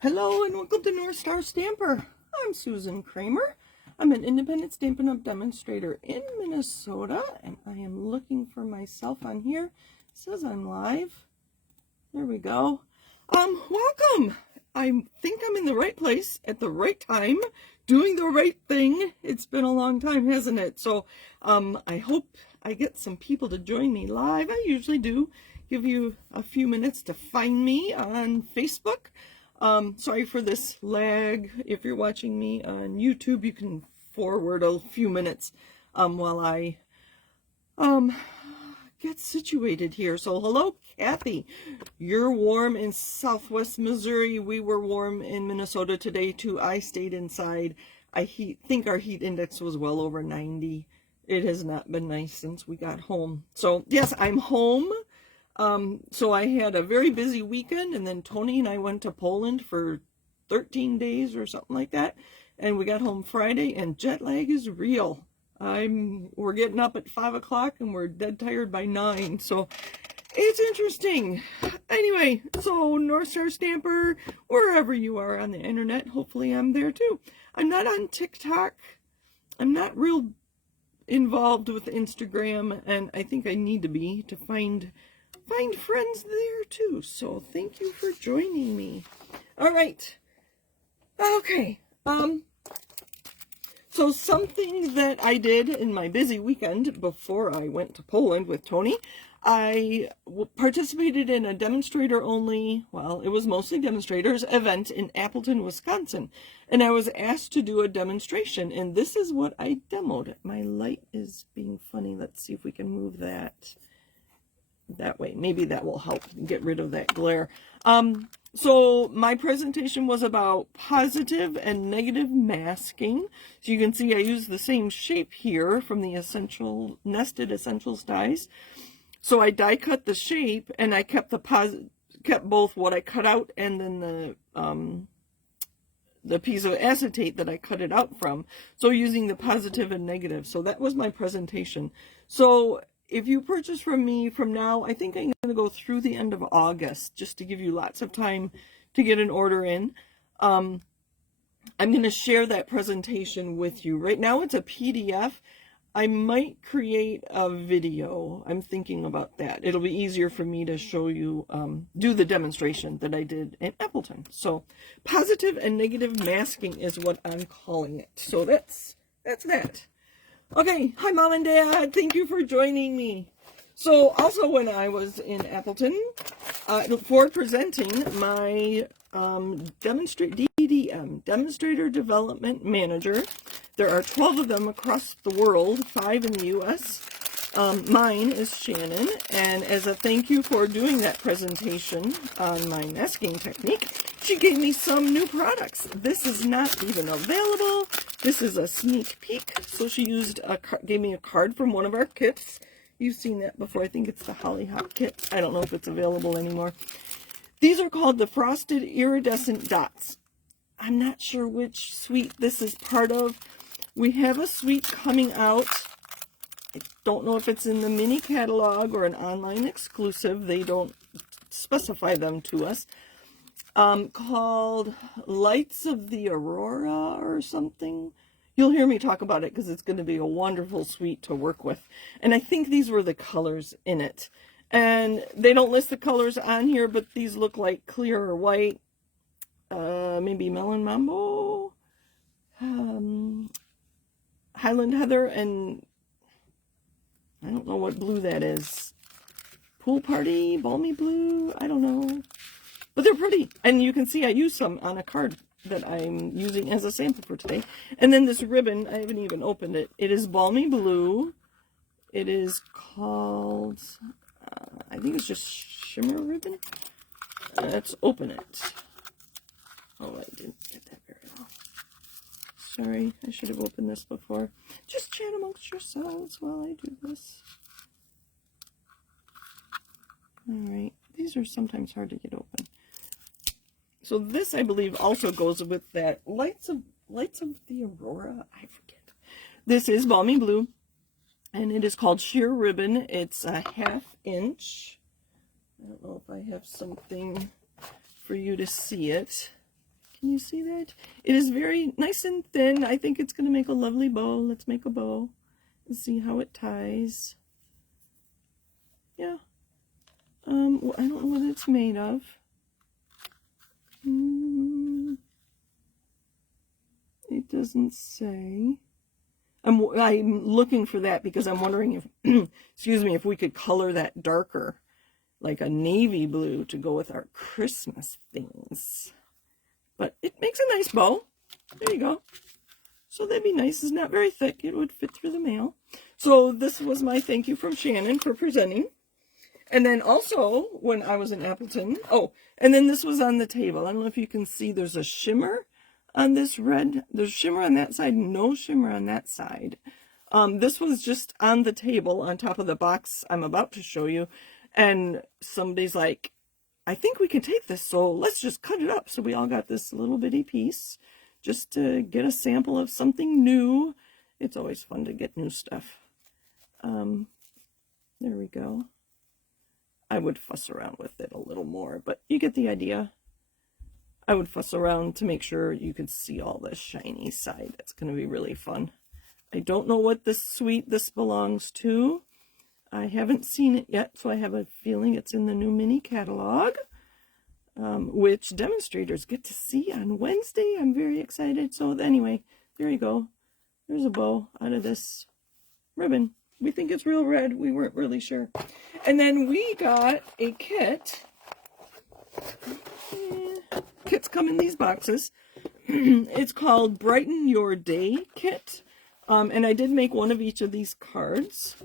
Hello and welcome to North Star Stamper. I'm Susan Kramer. I'm an independent Stampin' Up! Demonstrator in Minnesota, and I am looking for myself on here. It says I'm live. There we go. Welcome. I think I'm in the right place at the right time, doing the right thing. It's been a long time, hasn't it? So, I hope I get some people to join me live. I usually do give you a few minutes to find me on Facebook. Sorry for this lag. If you're watching me on YouTube, you can forward a few minutes while I get situated here. So hello, Kathy. You're warm in Southwest Missouri. We were warm in Minnesota today too. I stayed inside. I think our heat index was well over 90. It has not been nice since we got home. So yes, I'm home. So I had a very busy weekend, and then Tony and I went to Poland for 13 days or something like that, and we got home Friday, and jet lag is real. We're getting up at 5 o'clock, and we're dead tired by 9, so it's interesting. Anyway, so North Star Stamper, wherever you are on the internet, hopefully I'm there too. I'm not on TikTok. I'm not real involved with Instagram, and I think I need to be to find friends there too. So thank you for joining me. All right. Okay. So something that I did in my busy weekend before I went to Poland with Tony, I participated in a demonstrator only, well, it was mostly demonstrators event in Appleton, Wisconsin. And I was asked to do a demonstration, and this is what I demoed. My light is being funny. Let's see if we can move that way. Maybe that will help get rid of that glare. So my presentation was about positive and negative masking. So you can see I used the same shape here from the Nested Essentials dies. So I die cut the shape, and I kept both what I cut out and then the piece of acetate that I cut it out from. So using the positive and negative. So that was my presentation. So if you purchase from me from now, I think I'm going to go through the end of August, just to give you lots of time to get an order in. I'm going to share that presentation with you. Right now it's a PDF. I might create a video. I'm thinking about that. It'll be easier for me to show you, do the demonstration that I did in Appleton. So positive and negative masking is what I'm calling it. So that's that. Okay, hi Mom and Dad, thank you for joining me. So also when I was in Appleton, for presenting my DDM, Demonstrator Development Manager, there are 12 of them across the world, 5 in the US. Mine is Shannon, and as a thank you for doing that presentation on my masking technique, she gave me some new products. This is not even available. This is a sneak peek. So she gave me a card from one of our kits. You've seen that before. I think it's the Hollyhock kit. I don't know if it's available anymore. These are called the Frosted Iridescent Dots. I'm not sure which suite this is part of. We have a suite coming out. I don't know if it's in the mini catalog or an online exclusive. They don't specify them to us. Called Lights of the Aurora or something. You'll hear me talk about it because it's going to be a wonderful suite to work with. And I think these were the colors in it. And they don't list the colors on here, but these look like clear or white. Maybe Melon Mambo, Highland Heather, and I don't know what blue that is. Pool Party, Balmy Blue, I don't know. But they're pretty. And you can see I used some on a card that I'm using as a sample for today. And then this ribbon, I haven't even opened it. It is Balmy Blue. It is called, I think it's just Shimmer Ribbon. Let's open it. Oh, I didn't get that very well. Sorry, I should have opened this before. Just chat amongst yourselves while I do this. Alright, these are sometimes hard to get open. So this, I believe, also goes with that Lights of the Aurora. I forget. This is Balmy Blue, and it is called Sheer Ribbon. It's a 1/2 inch. I don't know if I have something for you to see it. Can you see that? It is very nice and thin. I think it's going to make a lovely bow. Let's make a bow and see how it ties. Yeah. I don't know what it's made of. It doesn't say. I'm looking for that because I'm wondering if, excuse me, if we could color that darker, like a navy blue to go with our Christmas things. But it makes a nice bow. There you go. So that'd be nice. It's not very thick. It would fit through the mail. So this was my thank you from Shannon for presenting. And then also, when I was in Appleton, oh, and then this was on the table. I don't know if you can see, there's a shimmer on this red. There's shimmer on that side, no shimmer on that side. This was just on the table on top of the box I'm about to show you. And somebody's like, I think we can take this, so let's just cut it up. So we all got this little bitty piece just to get a sample of something new. It's always fun to get new stuff. There we go. I would fuss around with it a little more, but you get the idea. I would fuss around to make sure you could see all the shiny side. It's going to be really fun. I don't know what this suite this belongs to. I haven't seen it yet, so I have a feeling it's in the new mini catalog, which demonstrators get to see on Wednesday. I'm very excited. So anyway, there you go. There's a bow out of this ribbon. We think it's real red. We weren't really sure. And then we got a kit. Kits come in these boxes. It's called Brighten Your Day Kit. And I did make one of each of these cards.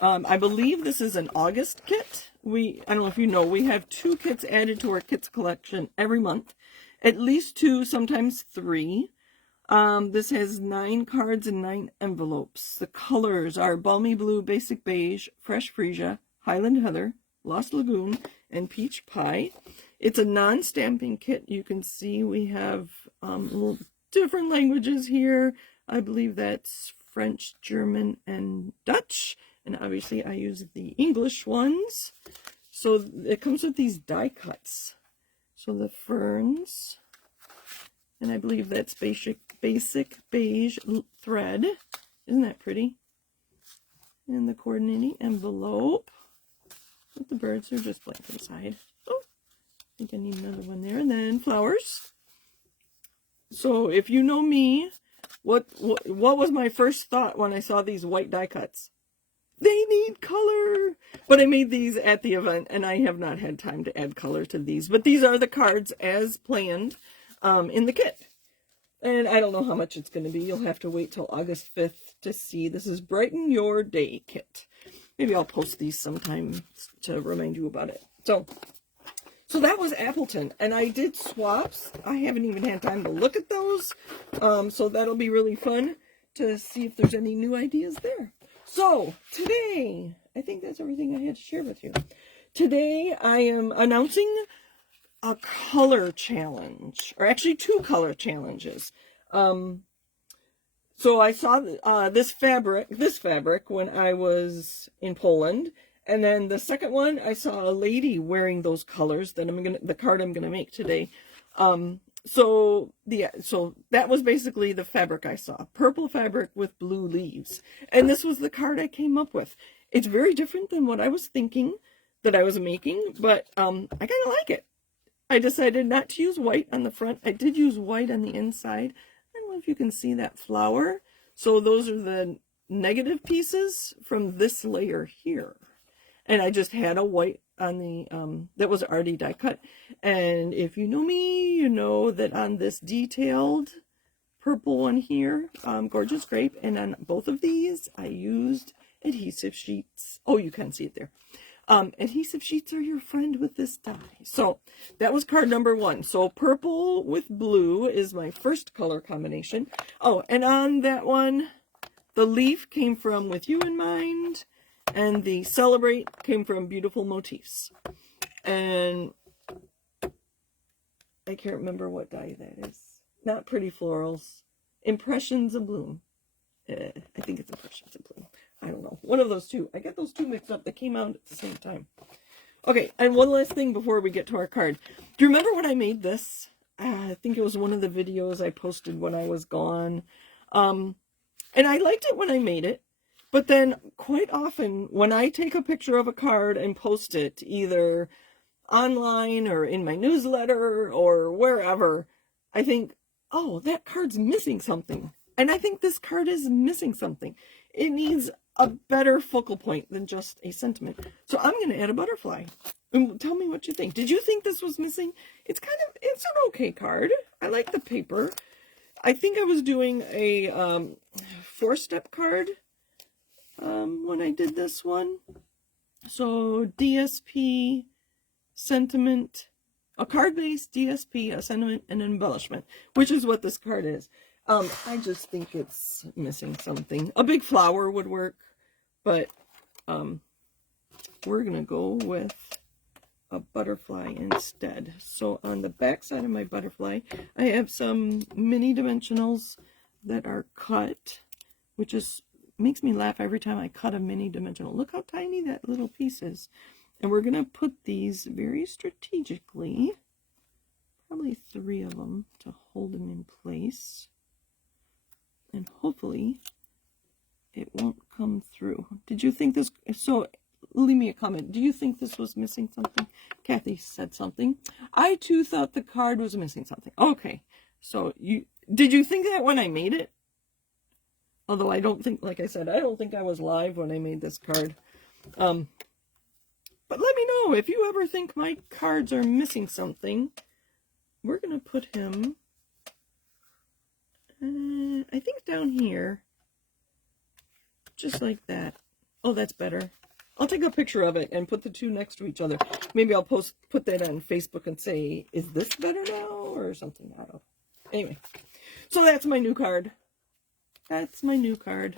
I believe this is an August kit. I don't know if you know, we have 2 kits added to our kits collection every month. At least 2, sometimes 3. This has 9 cards and 9 envelopes. The colors are Balmy Blue, Basic Beige, Fresh Freesia, Highland Heather, Lost Lagoon, and Peach Pie. It's a non-stamping kit. You can see we have little different languages here. I believe that's French, German, and Dutch. And obviously I use the English ones. So it comes with these die cuts. So the ferns, and I believe that's basic beige thread. Isn't that pretty? And the coordinating envelope with the birds are just blank inside. Oh, I think I need another one there. And then flowers. So if you know me, what was my first thought when I saw these white die cuts? They need color. But I made these at the event, and I have not had time to add color to these. But these are the cards as planned in the kit. And I don't know how much it's going to be. You'll have to wait till August 5th to see. This is Brighten Your Day Kit. Maybe I'll post these sometime to remind you about it. So that was Appleton. And I did swaps. I haven't even had time to look at those. So that'll be really fun to see if there's any new ideas there. So today, I think that's everything I had to share with you. Today I am announcing a color challenge, or actually 2 color challenges. So I saw this fabric when I was in Poland, and then the second one I saw a lady wearing those colors that the card I'm gonna make today. So that was basically the fabric I saw. Purple fabric with blue leaves. And this was the card I came up with. It's very different than what I was thinking that I was making, but I kind of like it. I decided not to use white on the front. I did use white on the inside. I don't know if you can see that flower. So those are the negative pieces from this layer here. And I just had a white on the, that was already die cut. And if you know me, you know that on this detailed purple one here, Gorgeous Grape, and on both of these, I used adhesive sheets. Oh, you can see it there. Adhesive sheets are your friend with this die. So that was card number 1. So purple with blue is my first color combination. Oh, and on that one, the leaf came from With You in Mind, and the Celebrate came from Beautiful Motifs. And I can't remember what die that is. Not Pretty Florals. Impressions of Bloom. I think it's Impressions of Bloom. I don't know. One of those 2. I get those 2 mixed up. They came out at the same time. Okay, and one last thing before we get to our card. Do you remember when I made this? I think it was one of the videos I posted when I was gone. And I liked it when I made it. But then quite often when I take a picture of a card and post it either online or in my newsletter or wherever, I think, oh, that card's missing something. And I think this card is missing something. It needs a better focal point than just a sentiment. So I'm going to add a butterfly. And tell me what you think. Did you think this was missing? It's an okay card. I like the paper. I think I was doing a 4-step card when I did this one. So DSP, sentiment, a card base, DSP, a sentiment, and an embellishment, which is what this card is. I just think it's missing something. A big flower would work, but we're going to go with a butterfly instead. So on the back side of my butterfly, I have some mini dimensionals that are cut, which makes me laugh every time I cut a mini dimensional. Look how tiny that little piece is. And we're going to put these very strategically, probably 3 of them to hold them in place. And hopefully it won't come through. Did you think this, so leave me a comment. Do you think this was missing something? Kathy said something. I too thought the card was missing something. Okay. So did you think that when I made it? Although I don't think, like I said, I don't think I was live when I made this card. But let me know if you ever think my cards are missing something. We're going to put him, I think down here, just like that. Oh, that's better. I'll take a picture of it and put the 2 next to each other. Maybe I'll put that on Facebook and say, is this better now? Or something. I don't know. Anyway, so that's my new card. That's my new card.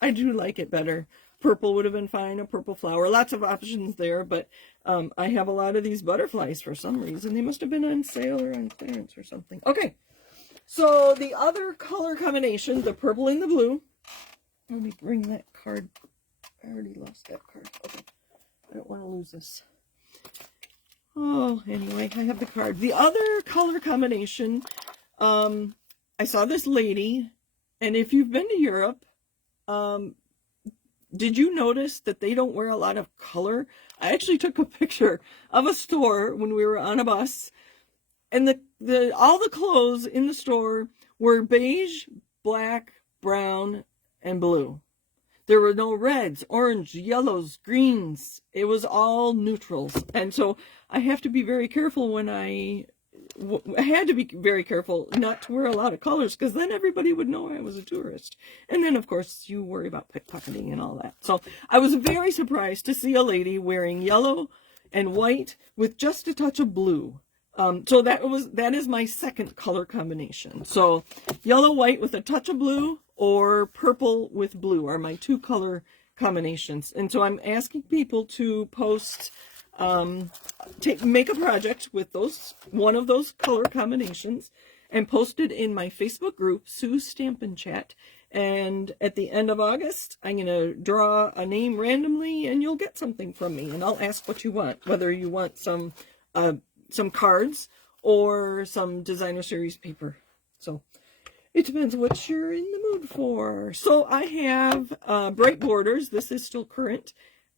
I do like it better. Purple would have been fine, a purple flower. Lots of options there, but I have a lot of these butterflies for some reason. They must have been on sale or on clearance or something. Okay, so the other color combination, the purple and the blue. Let me bring that card. I already lost that card. Okay, I don't want to lose this. Oh, anyway, I have the card. The other color combination, I saw this lady, and if you've been to Europe, did you notice that they don't wear a lot of color? I actually took a picture of a store when we were on a bus, and all the clothes in the store were beige, black, brown, and blue. There were no reds, orange, yellows, greens. It was all neutrals. And so I have to be very careful when I had to be very careful not to wear a lot of colors, because then everybody would know I was a tourist. And then, of course, you worry about pickpocketing and all that. So I was very surprised to see a lady wearing yellow and white with just a touch of blue. So that is my second color combination. So yellow, white with a touch of blue, or purple with blue are my 2 color combinations. And so I'm asking people to post, make a project with one of those color combinations and post it in my Facebook group, Sue Stampin' Chat. And at the end of August, I'm going to draw a name randomly and you'll get something from me. And I'll ask what you want, whether you want some cards or some designer series paper. So it depends what you're in the mood for. So I have Bright Borders. This is still current.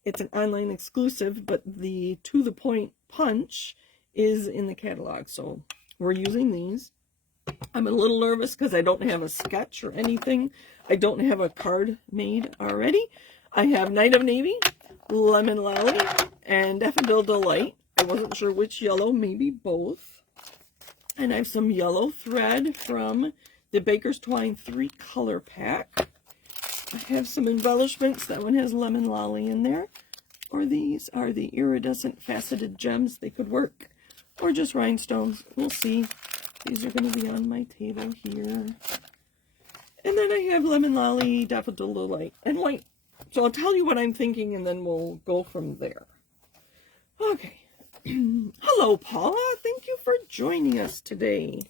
It's an online exclusive, but the To The Point punch is in the catalog. So we're using these. I'm a little nervous because I don't have a sketch or anything. I don't have a card made already. I have Night of Navy, Lemon Lolly, and Daffodil Delight. I wasn't sure which yellow, maybe both. And I have some yellow thread from the Baker's Twine 3-color pack. I have some embellishments. That one has Lemon Lolly in there. Or these are the iridescent faceted gems. They could work. Or just rhinestones. We'll see. These are going to be on my table here. And then I have Lemon Lolly, Daffodil Delight, and white. So I'll tell you what I'm thinking and then we'll go from there. Okay. Hello, Paula. Thank you for joining us today.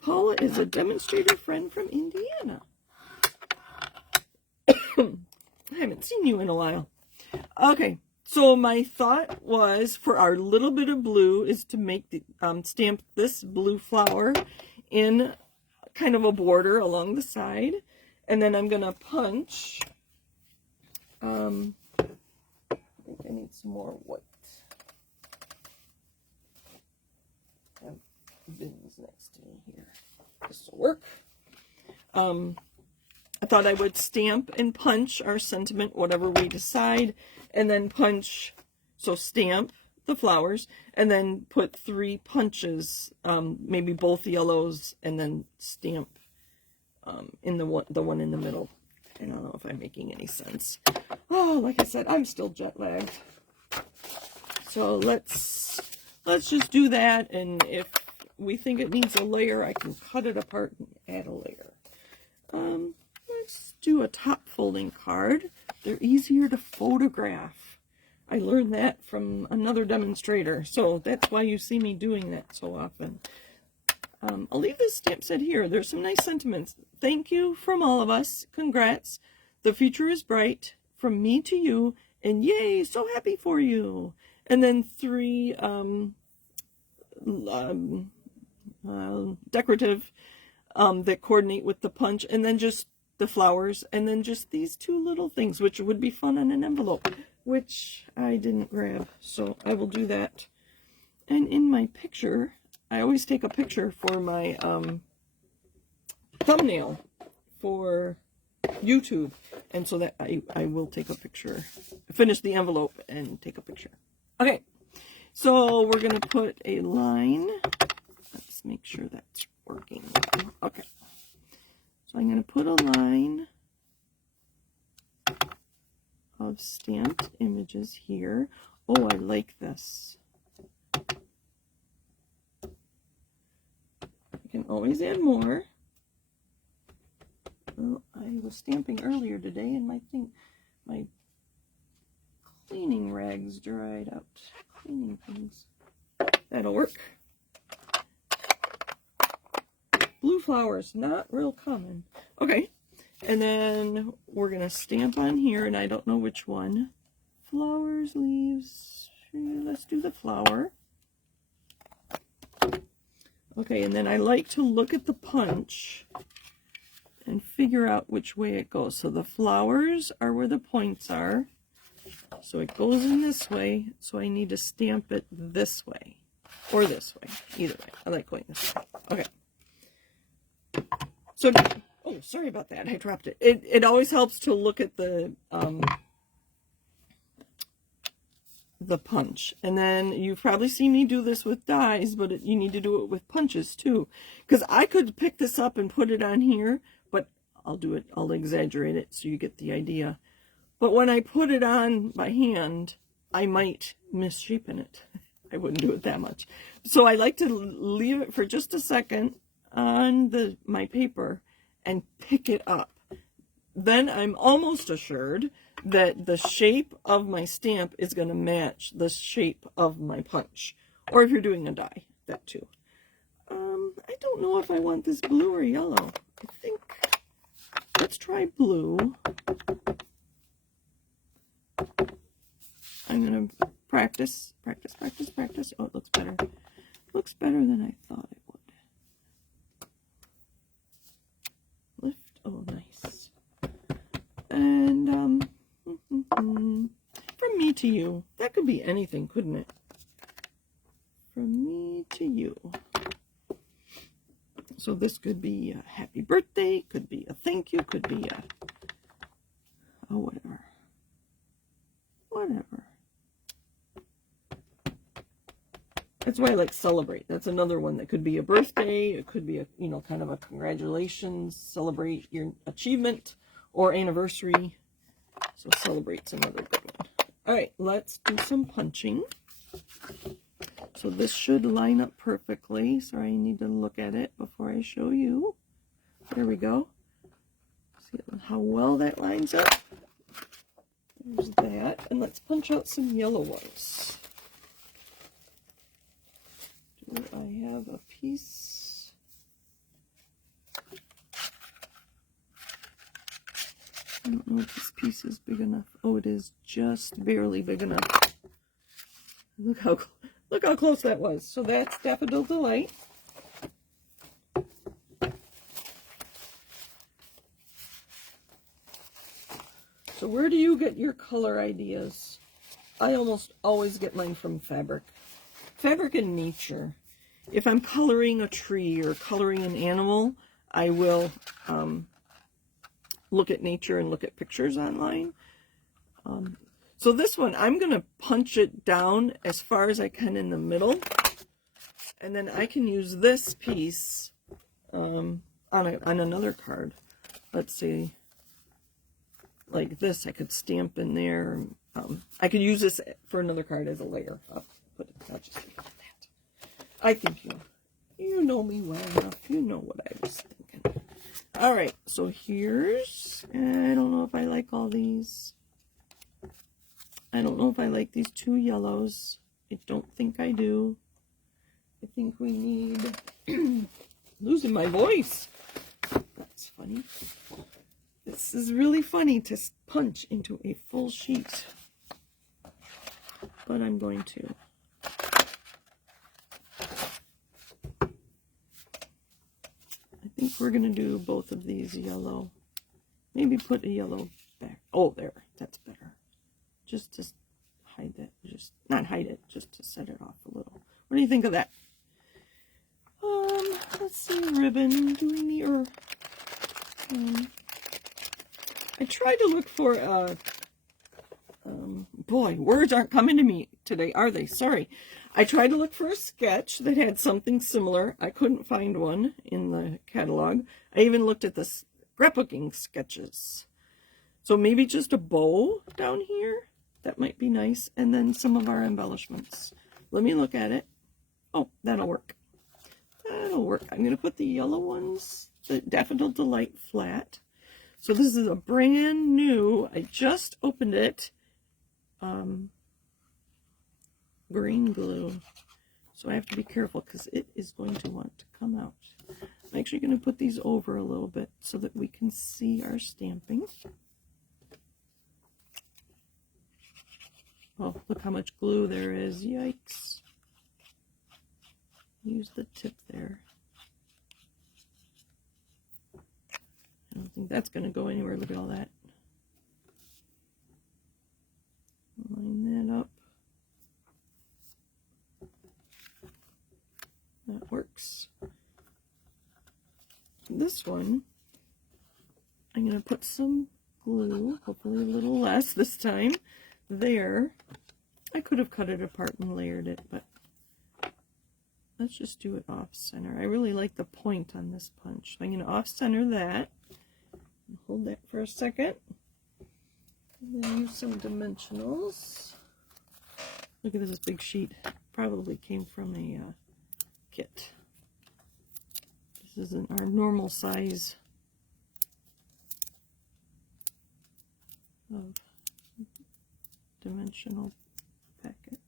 Paula is a demonstrator friend from Indiana. I haven't seen you in a while. Okay, So my thought was for our little bit of blue is to make the stamp this blue flower in kind of a border along the side, and then I'm gonna punch. I think I need some more white. I have bins next to me here. This will work. I thought I would stamp and punch our sentiment, whatever we decide, and then punch, so stamp the flowers, and then put 3 punches, maybe both yellows, and then stamp in the one in the middle. I don't know if I'm making any sense. Oh, like I said, I'm still jet lagged. So let's just do that, and if we think it needs a layer, I can cut it apart and add a layer. Let's do a top folding card. They're easier to photograph. I learned that from another demonstrator, so that's why you see me doing that so often. I'll leave this stamp set here. There's some nice sentiments. Thank you from all of us. Congrats. The future is bright. From me to you. And yay, so happy for you. And then 3 decorative that coordinate with the punch. And then just the flowers. And then just these 2 little things, which would be fun on an envelope, which I didn't grab. So I will do that. And in my picture, I always take a picture for my thumbnail for YouTube, and so that I will take a picture, finish the envelope and take a picture. Okay, so we're going to put a line. Let's make sure that's working. Okay, so I'm going to put a line of stamped images here. Oh, I like this. Can always add more. Well, I was stamping earlier today and my cleaning rags dried out. Cleaning things. That'll work. Blue flowers, not real common. Okay, and then we're gonna stamp on here, and I don't know which one. Flowers, leaves. Let's do the flower. Okay, and then I like to look at the punch and figure out which way it goes. So the flowers are where the points are. So it goes in this way, so I need to stamp it this way. Or this way. Either way. I like going this way. Okay. So, oh, sorry about that. I dropped it. It always helps to look at the punch, and then you've probably seen me do this with dies, but you need to do it with punches too, because I could pick this up and put it on here, but I'll exaggerate it so you get the idea. But when I put it on by hand, I might misshapen it. I wouldn't do it that much, so I like to leave it for just a second on my paper and pick it up. Then I'm almost assured that the shape of my stamp is going to match the shape of my punch. Or if you're doing a die, that too. I don't know if I want this blue or yellow. I think, let's try blue. I'm going to practice. Oh, it looks better. Looks better than I thought it would. Lift. Oh, nice. And, from me to you. That could be anything, couldn't it? From me to you. So this could be a happy birthday, could be a thank you, could be a whatever. Whatever. That's why I like celebrate. That's another one that could be a birthday. It could be a, kind of a congratulations, celebrate your achievement or anniversary. So celebrate's another good one. All right, let's do some punching. So this should line up perfectly. Sorry, I need to look at it before I show you. There we go. See how well that lines up. There's that. And let's punch out some yellow ones. Do I have a piece? I don't know know if this piece is big enough. Oh, it is just barely big enough. Look how close that was. So that's Daffodil Delight. So where do you get your color ideas? I almost always get mine from fabric. Fabric and nature. If I'm coloring a tree or coloring an animal, I will look at nature and look at pictures online. So this one, I'm going to punch it down as far as I can in the middle. And then I can use this piece on another card. Let's see. Like this, I could stamp in there. I could use this for another card as a layer. I'll just leave it at that. I think you know me well enough. You know what I was thinking. All right, so here's, I don't know if I like all these. I don't know if I like these two yellows. I don't think I do. I think we need, losing my voice. That's funny. This is really funny to punch into a full sheet. But I'm going to. I think we're going to do both of these yellow. Maybe put a yellow back. Oh, there. That's better. Just to hide that. Just not hide it, just to set it off a little. What do you think of that? Let's see, ribbon. Do we need, or I tried to look for boy, words aren't coming to me today, are they? Sorry. I tried to look for a sketch that had something similar. I couldn't find one in the catalog. I even looked at the scrapbooking sketches. So maybe just a bow down here. That might be nice. And then some of our embellishments. Let me look at it. Oh, that'll work. That'll work. I'm going to put the yellow ones, the Daffodil Delight flat. So this is a brand new, I just opened it, green glue. So I have to be careful because it is going to want to come out. I'm actually going to put these over a little bit so that we can see our stamping. Oh, look how much glue there is. Yikes. Use the tip there. I don't think that's going to go anywhere. Look at all that. Line that up. That works. This one, I'm going to put some glue, hopefully a little less this time, there. I could have cut it apart and layered it, but let's just do it off center. I really like the point on this punch. I'm going to off center that. Hold that for a second. And then use some dimensionals. Look at this big sheet. Probably came from a kit. This isn't our normal size of dimensional packet.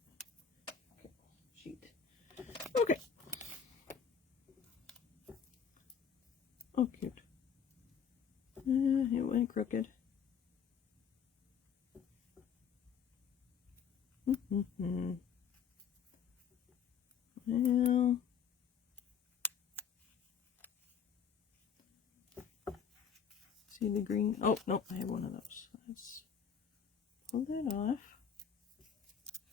Sheet. Okay. Oh, cute. It went crooked. Well, see the green? Oh, no, I have one of those. Let's pull that off.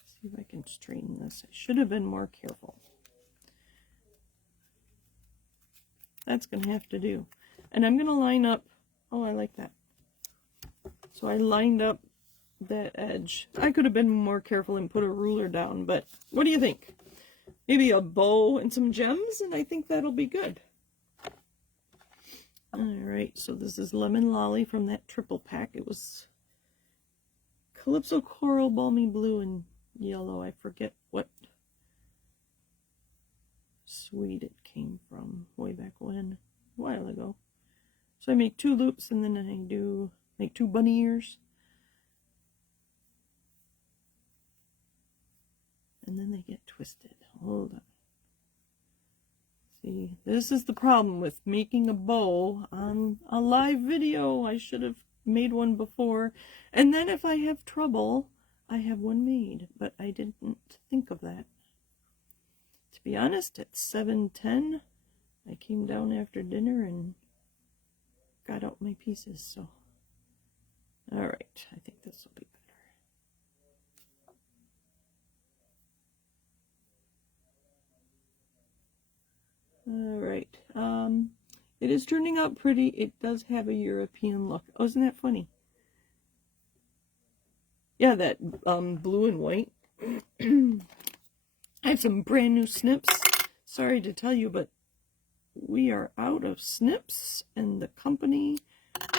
See if I can straighten this. I should have been more careful. That's going to have to do. And I'm going to line up. Oh, I like that. So I lined up that edge. I could have been more careful and put a ruler down, but what do you think? Maybe a bow and some gems, and I think that'll be good. Alright, so this is Lemon Lolly from that triple pack. It was Calypso Coral, Balmy Blue, and Yellow. I forget what suite it came from way back when, a while ago. So I make 2 loops, and then I make 2 bunny ears. And then they get twisted. Hold on. See, this is the problem with making a bow on a live video. I should have made one before. And then if I have trouble, I have one made. But I didn't think of that. To be honest, it's 7:10. I came down after dinner and got out my pieces. So, all right. I think this will be better. All right. It is turning out pretty. It does have a European look. Oh, isn't that funny? Yeah, that blue and white. I have some brand new snips. Sorry to tell you, but we are out of snips, and the company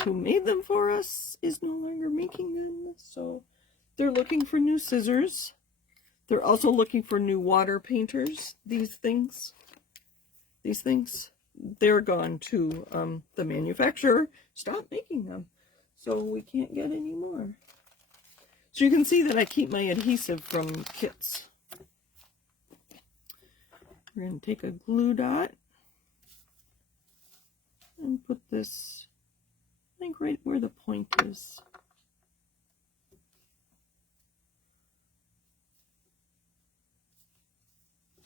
who made them for us is no longer making them. So they're looking for new scissors. They're also looking for new water painters. These things, they're gone too. The manufacturer stopped making them, so we can't get any more. So you can see that I keep my adhesive from kits. We're going to take a glue dot and put this, I think, right where the point is.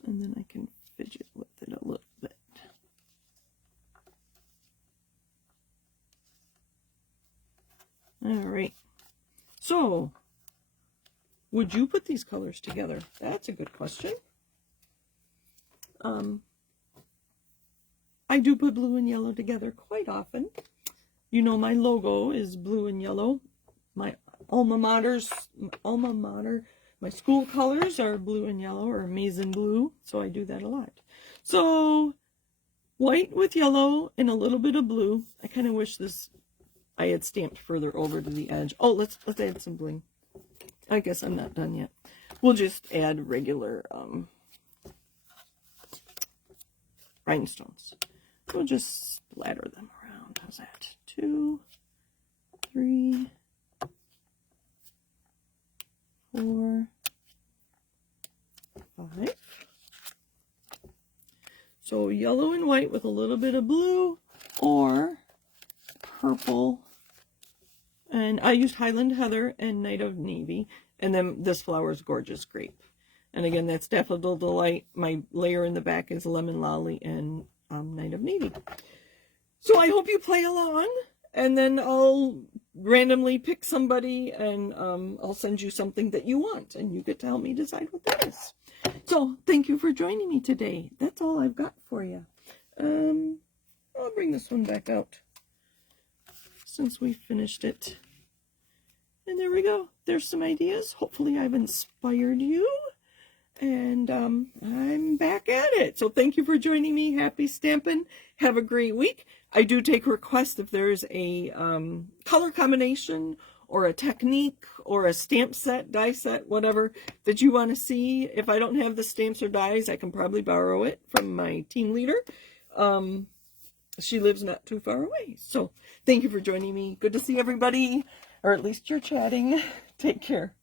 And then I can fidget with it a little bit. All right. So, would you put these colors together? That's a good question. I do put blue and yellow together quite often. You know, my logo is blue and yellow. My alma mater, my school colors are blue and yellow, or maize and blue, so I do that a lot. So, white with yellow and a little bit of blue. I kind of wish I had stamped further over to the edge. Oh, let's add some bling. I guess I'm not done yet. We'll just add regular rhinestones. We'll just splatter them around. How's that? 2, 3, 4, 5. So yellow and white with a little bit of blue or purple. And I used Highland Heather and Night of Navy. And then this flower is Gorgeous Grape. And again, that's Daffodil Delight. My layer in the back is Lemon Lolly and Night of Navy. So I hope you play along. And then I'll randomly pick somebody and I'll send you something that you want. And you get to help me decide what that is. So thank you for joining me today. That's all I've got for you. I'll bring this one back out since we finished it. And there we go. There's some ideas. Hopefully I've inspired you. And I'm back at it. So thank you for joining me. Happy stamping. Have a great week. I do take requests if there's a color combination or a technique or a stamp set, die set, whatever that you want to see. If I don't have the stamps or dies, I can probably borrow it from my team leader. She lives not too far away. So thank you for joining me. Good to see everybody, or at least you're chatting. Take care.